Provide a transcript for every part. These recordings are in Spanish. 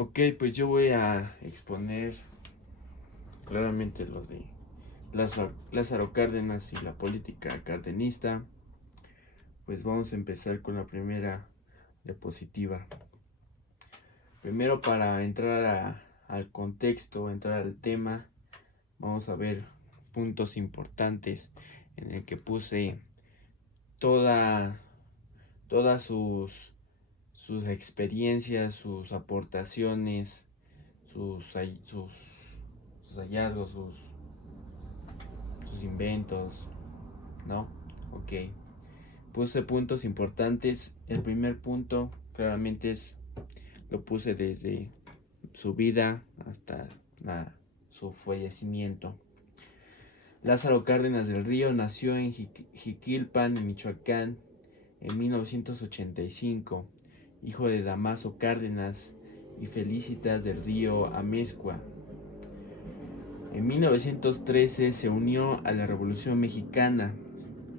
Ok, pues yo voy a exponer claramente lo de Lázaro Cárdenas y la política cardenista. Pues vamos a empezar con la primera diapositiva. Primero, para entrar al contexto, entrar al tema, vamos a ver puntos importantes en el que puse toda, todas sus experiencias, sus aportaciones, sus hallazgos, sus inventos, ¿no? Ok. Puse puntos importantes. El primer punto claramente lo puse desde su vida hasta su fallecimiento. Lázaro Cárdenas del Río nació en Jiquilpan, Michoacán, en 1985, hijo de Damaso Cárdenas y Felicitas del Río Amezcua. En 1913 se unió a la Revolución Mexicana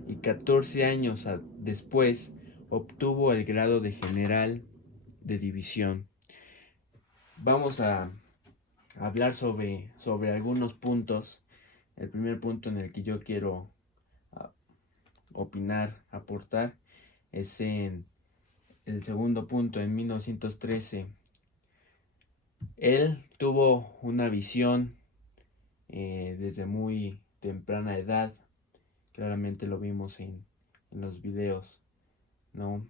y 14 años después obtuvo el grado de general de división. Vamos a hablar sobre algunos puntos. El primer punto en el que yo quiero opinar, aportar, es en el segundo punto, en 1913. Él tuvo una visión desde muy temprana edad. Claramente lo vimos en los videos, ¿no?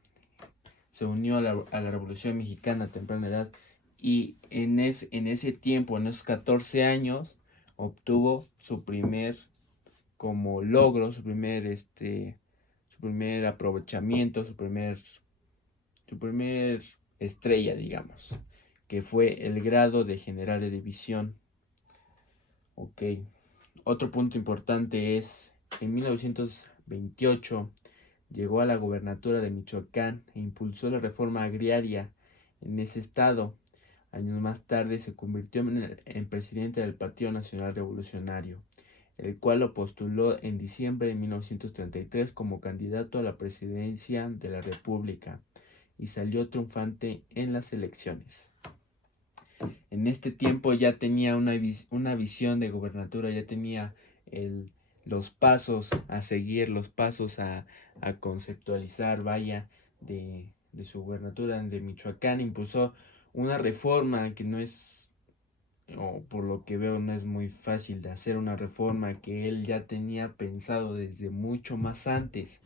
Se unió a la Revolución Mexicana a temprana edad y en ese tiempo, en esos 14 años, obtuvo su primer como logro, su primer aprovechamiento, su primer estrella, digamos, que fue el grado de general de división. Ok. Otro punto importante es, en 1928 llegó a la gobernatura de Michoacán e impulsó la reforma agraria en ese estado. Años más tarde se convirtió en presidente del Partido Nacional Revolucionario, el cual lo postuló en diciembre de 1933 como candidato a la presidencia de la República y salió triunfante en las elecciones. En este tiempo ya tenía una visión de gobernatura, ya tenía los pasos a seguir, los pasos a conceptualizar, vaya, de su gobernatura de Michoacán. Impulsó una reforma que no es, o por lo que veo, no es muy fácil de hacer, una reforma que él ya tenía pensado desde mucho más antes,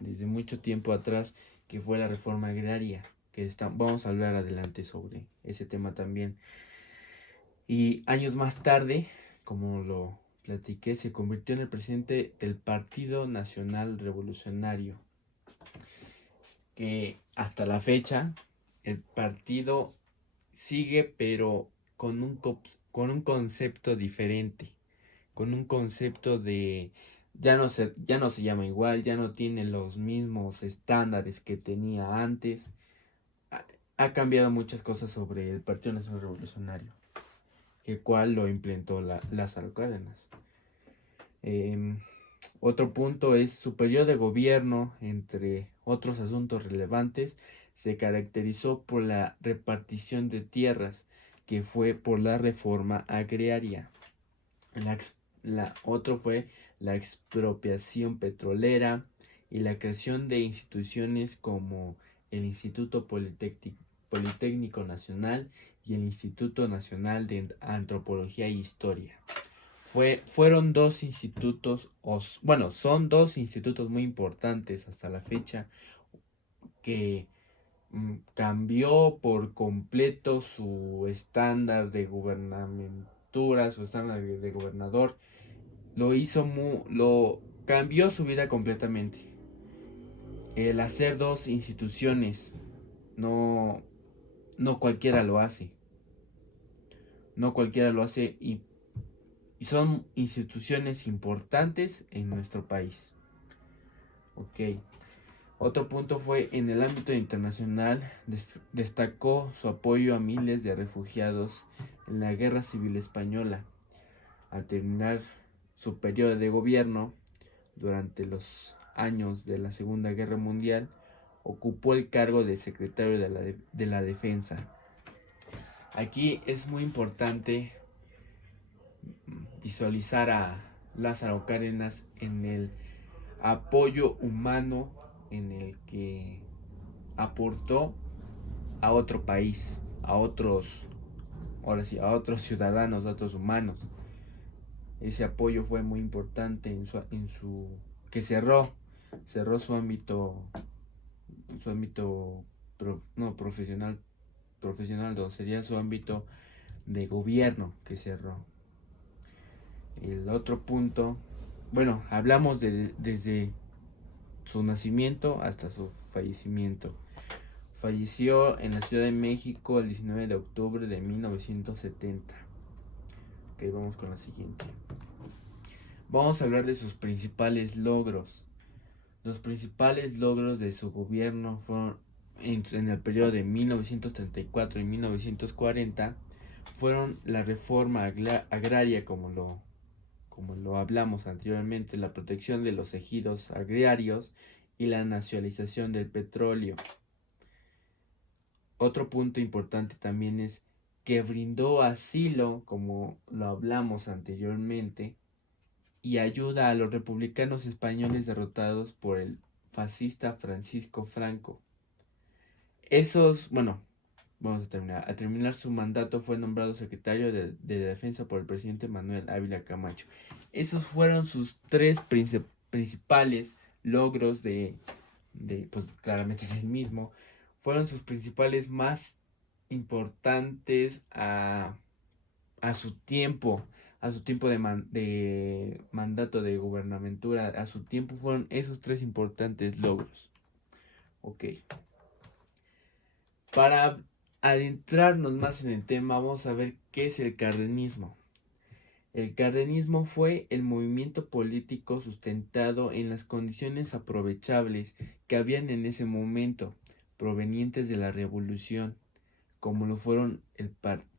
desde mucho tiempo atrás, que fue la reforma agraria, vamos a hablar adelante sobre ese tema también. Y años más tarde, como lo platiqué, se convirtió en el presidente del Partido Nacional Revolucionario, que hasta la fecha el partido sigue, pero con un concepto diferente, con un concepto de ya no se llama igual, ya no tiene los mismos estándares que tenía antes. Ha cambiado muchas cosas sobre el Partido Nacional Revolucionario, el cual lo implementó Lázaro Cárdenas. Otro punto es su periodo de gobierno, entre otros asuntos relevantes, se caracterizó por la repartición de tierras, que fue por la reforma agraria. Otro fue la expropiación petrolera y la creación de instituciones como el Instituto Politécnico Nacional y el Instituto Nacional de Antropología e Historia. Fueron dos institutos, son dos institutos muy importantes hasta la fecha, que cambió por completo su estándar de gubernamentura, su estándar de gobernador. Lo cambió su vida completamente. El hacer dos instituciones, no, no cualquiera lo hace. No cualquiera lo hace y son instituciones importantes en nuestro país. Ok. Otro punto fue en el ámbito internacional, destacó su apoyo a miles de refugiados en la Guerra Civil Española. Al terminar su periodo de gobierno, durante los años de la Segunda Guerra Mundial, ocupó el cargo de secretario de la Defensa. Aquí es muy importante visualizar a Lázaro Cárdenas en el apoyo humano en el que aportó a otro país, a otros, ahora sí, a otros ciudadanos, a otros humanos. Ese apoyo fue muy importante en su que cerró su ámbito no, profesional, no, sería su ámbito de gobierno que cerró. El otro punto, bueno, hablamos desde su nacimiento hasta su fallecimiento. Falleció en la Ciudad de México el 19 de octubre de 1970. Ok, vamos con la siguiente. Vamos a hablar de sus principales logros. Los principales logros de su gobierno fueron en el periodo de 1934 y 1940 fueron la reforma agraria, como lo hablamos anteriormente, la protección de los ejidos agrarios y la nacionalización del petróleo. Otro punto importante también es que brindó asilo, como lo hablamos anteriormente, y ayuda a los republicanos españoles derrotados por el fascista Francisco Franco. Vamos a terminar. Al terminar su mandato fue nombrado secretario de Defensa por el presidente Manuel Ávila Camacho. Esos fueron sus tres principales logros pues claramente del mismo. Fueron sus principales más importantes a su tiempo, de mandato de gubernamentura, a su tiempo fueron esos tres importantes logros. Ok. Para adentrarnos más en el tema, vamos a ver qué es el cardenismo. El cardenismo fue el movimiento político sustentado en las condiciones aprovechables que habían en ese momento, provenientes de la revolución, como lo fueron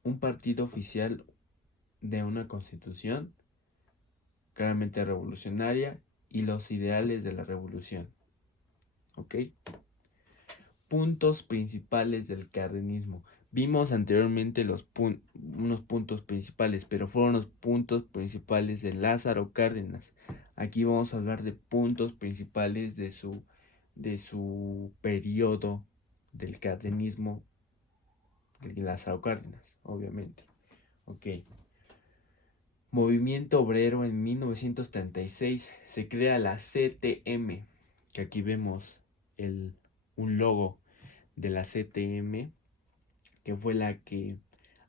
un partido oficial de una constitución, claramente revolucionaria, y los ideales de la revolución. ¿Ok? Puntos principales del cardenismo. Vimos anteriormente unos puntos principales, pero fueron los puntos principales de Lázaro Cárdenas. Aquí vamos a hablar de puntos principales de su periodo del cardenismo de Lázaro Cárdenas, obviamente. Ok. Movimiento Obrero. En 1936 se crea la CTM, que aquí vemos un logo de la CTM, que fue la que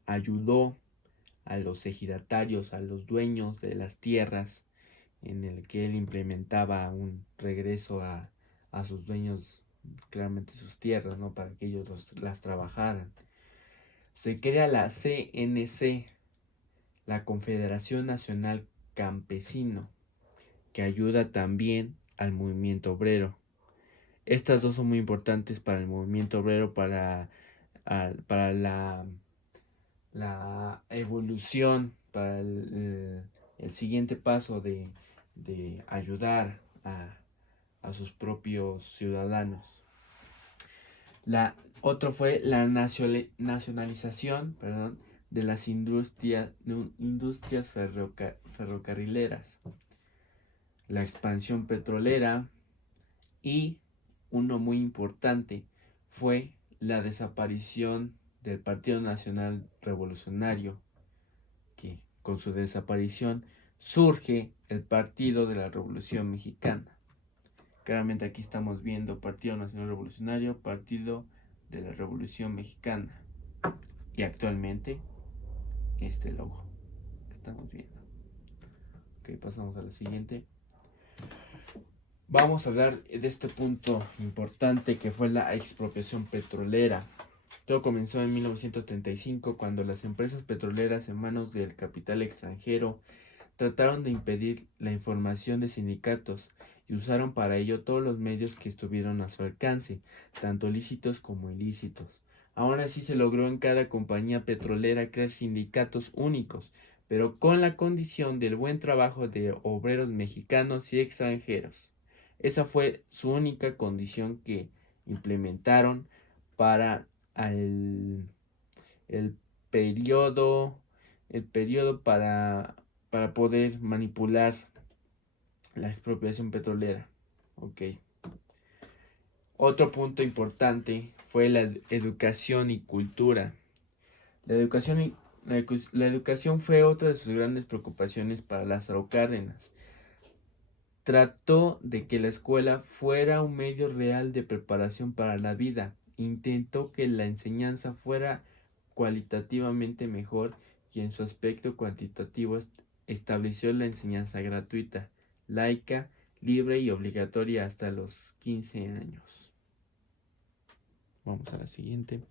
ayudó a los ejidatarios, a los dueños de las tierras, en el que él implementaba un regreso a sus dueños, claramente sus tierras, ¿no? Para que ellos las trabajaran. Se crea la CNC, la Confederación Nacional Campesino, que ayuda también al movimiento obrero. Estas dos son muy importantes para el movimiento obrero, para la evolución, para el siguiente paso de ayudar a sus propios ciudadanos. Otro fue la nacionalización, de las industrias ferrocarrileras, la expansión petrolera, y uno muy importante fue la desaparición del Partido Nacional Revolucionario, que con su desaparición surge el Partido de la Revolución Mexicana. Claramente aquí estamos viendo Partido Nacional Revolucionario, Partido de la Revolución Mexicana, y actualmente este logo que estamos viendo. Ok, pasamos a la siguiente. Vamos a hablar de este punto importante que fue la expropiación petrolera. Todo comenzó en 1935, cuando las empresas petroleras en manos del capital extranjero trataron de impedir la información de sindicatos y usaron para ello todos los medios que estuvieron a su alcance, tanto lícitos como ilícitos. Aún así se logró en cada compañía petrolera crear sindicatos únicos, pero con la condición del buen trabajo de obreros mexicanos y extranjeros. Esa fue su única condición que implementaron para el periodo, para poder manipular la expropiación petrolera. Ok. Otro punto importante fue la educación y cultura. La educación fue otra de sus grandes preocupaciones para Lázaro Cárdenas. Trató de que la escuela fuera un medio real de preparación para la vida. Intentó que la enseñanza fuera cualitativamente mejor y en su aspecto cuantitativo estableció la enseñanza gratuita, laica, libre y obligatoria hasta los 15 años. Vamos a la siguiente.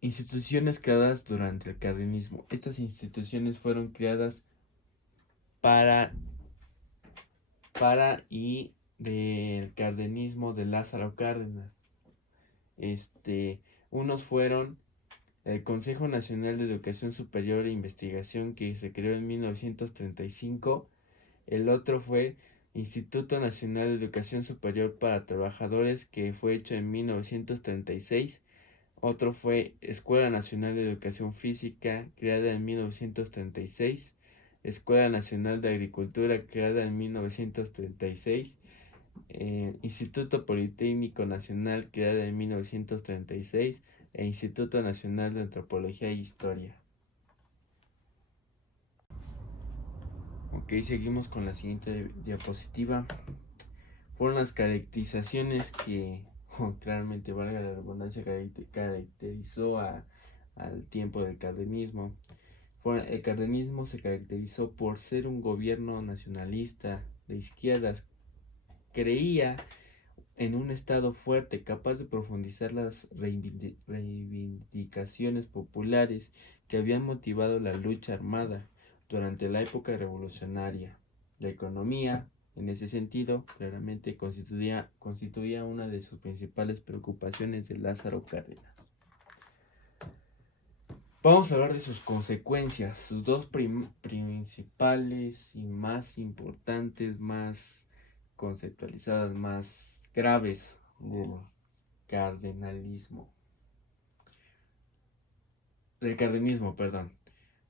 Instituciones creadas durante el cardenismo. Estas instituciones fueron creadas para y del cardenismo de Lázaro Cárdenas. Unos fueron el Consejo Nacional de Educación Superior e Investigación, que se creó en 1935. El otro fue Instituto Nacional de Educación Superior para Trabajadores, que fue hecho en 1936. Otro fue Escuela Nacional de Educación Física, creada en 1936. Escuela Nacional de Agricultura, creada en 1936. Instituto Politécnico Nacional, creada en 1936. E Instituto Nacional de Antropología e Historia. Ok, seguimos con la siguiente diapositiva. Fueron las caracterizaciones que, claramente valga la redundancia, caracterizó al tiempo del cardenismo. El cardenismo se caracterizó por ser un gobierno nacionalista de izquierdas. Creía en un Estado fuerte, capaz de profundizar las reivindicaciones populares que habían motivado la lucha armada durante la época revolucionaria. La economía, en ese sentido, claramente constituía una de sus principales preocupaciones de Lázaro Cárdenas. Vamos a hablar de sus consecuencias, sus dos principales y más importantes, más conceptualizadas, más graves del cardenismo.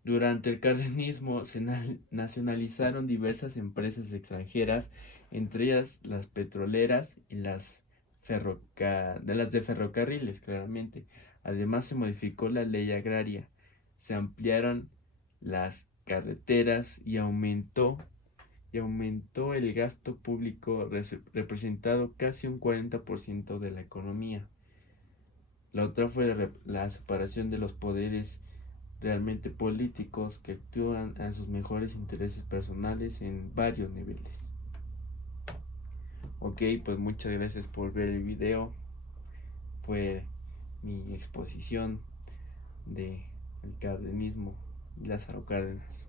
Durante el cardenismo se nacionalizaron diversas empresas extranjeras, entre ellas las petroleras y las de ferrocarriles, claramente. Además se modificó la ley agraria, se ampliaron las carreteras y aumentó el gasto público, representado casi un 40% de la economía. La otra fue la separación de los poderes realmente políticos, que actúan a sus mejores intereses personales en varios niveles. Ok, pues muchas gracias por ver el video. Fue mi exposición de el cardenismo y Lázaro Cárdenas.